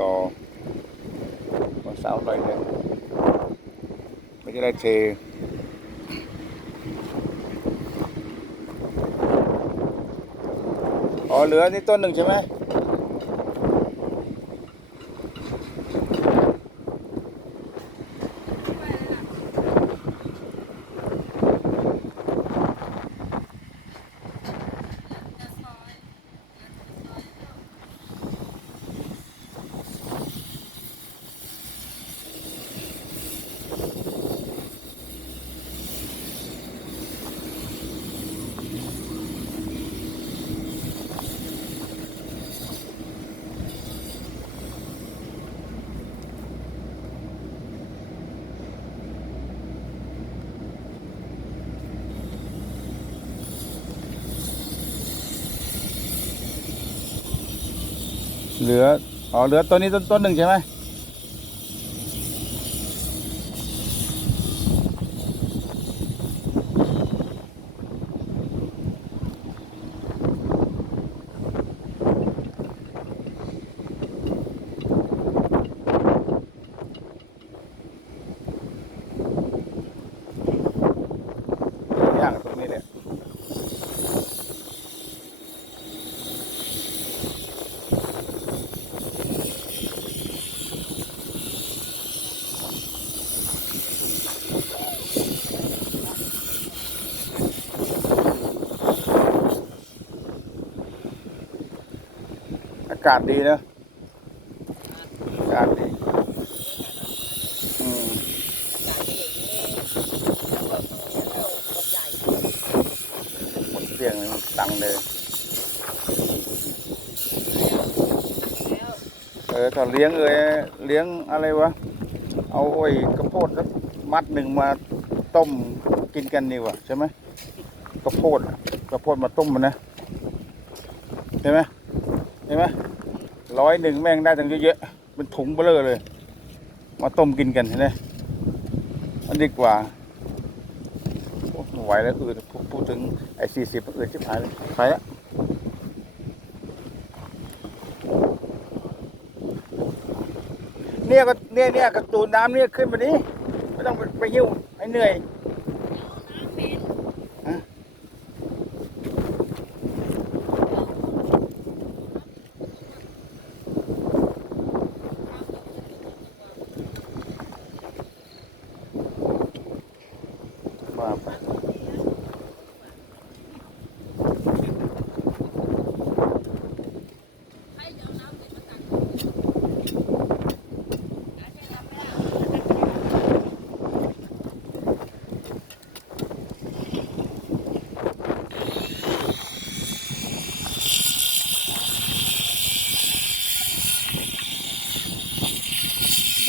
ต่อวันเสาร์หน่อยนึ่งก็จะได้เทอ๋อเหลือนี่ต้นหนึ่งใช่ไหม เหลืออ๋อเหลือตัวนี้ต้นต้นหนึ่งใช่ไหมากาศดีนะอากาศดีอืมหมดเสียงเลยตังเลยเออถ้าเลี้ยงเอยเลี้ยงอะไรวะ เอาไอ้กระโพดสักมัดหนึ่งมาต้มกินกันนี่วะใช่ไหมกระโพดกระโพดมาต้มมันนะใช่ไหม ใช่ไหมร้อยหนึ่งแม่งได้ตั้งเยอะๆเป็นถุงเบลอเลย มาต้มกินกันเห็นไหมมันดีกว่าไหวแล้วอืดพูดถึงไอ้สี่สิบอืดชิบหายเลยไปละเนี่ยก็เนี่ยเนี่ยกระตูนน้ำเนี่ยขึ้นมานี้ไม่ต้องไปไปหิ้วให้เหนื่อย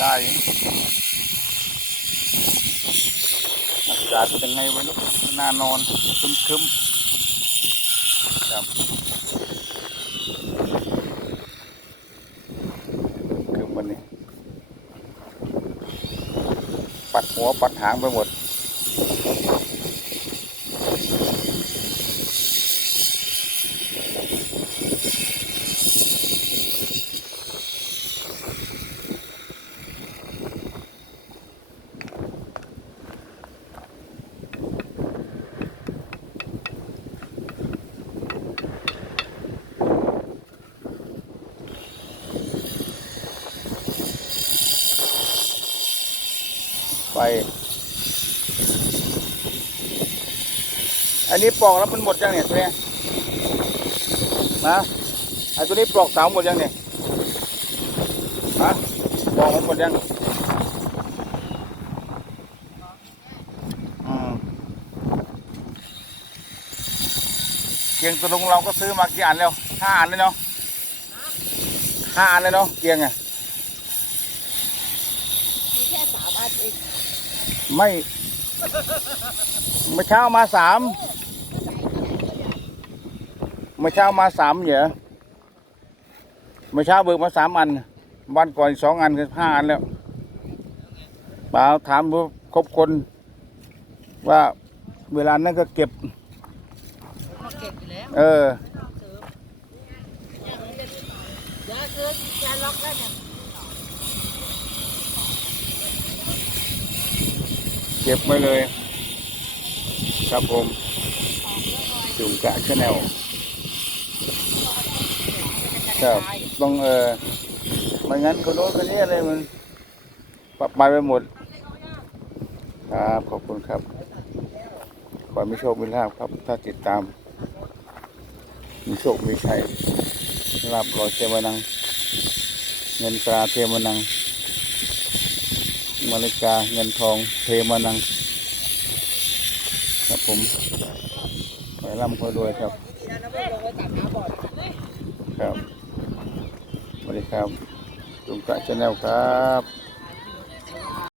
ได้อากาศเป็นไงวะลูกน่านอนคึมคึมๆครับคึมวันนี้ ปัดหัวปัดหางไปหมด อันนี้ปลอกแล้วมันหมดยังเนี่ยตัวนี้นะไอ้ตัวนี้ปลอกเสาหมดยังเนี่ยฮะปลอกมันหมดยังอืมเกียงตัวลงเราก็ซื้อมากี่อันแล้วห้าอันเลยเนาะห้าอันเลยเนาะเกียงอะ มีแค่สามอันเอง ไม่เมื่อเช้ามาสามเมื่อเช้ามาสามเหรอเมื่อเช้าเบิกมาสามอัน วันก่อนอีกสองอันคือห้าอันแล้วเปล่าถามดูครบคน ว่าเวลานั้นก็เก็บมาเก็บอยู่แล้วเออเสริมเนี่ยมันเป็นยาคือจะล็อกแล้วเนี่ย ก็บไว้เลย ครับผมจุงกะชาแนลครับต้องเออไม่งั้นคนโน้นคนนี้อะไรมันปรับไปไปหมด ครับ ขอบคุณครับ ขอให้มีโชคมีลาภครับ ถ้าติดตาม มีโชคมีชัยลาบลอยเทวนัง เงินตราเทวนัง มาริกาเงินทองเทมานัง ครับผมขอให้ร่ำคอให้รวยครับครับสวัสดีครับจุงกะชาแนลครับ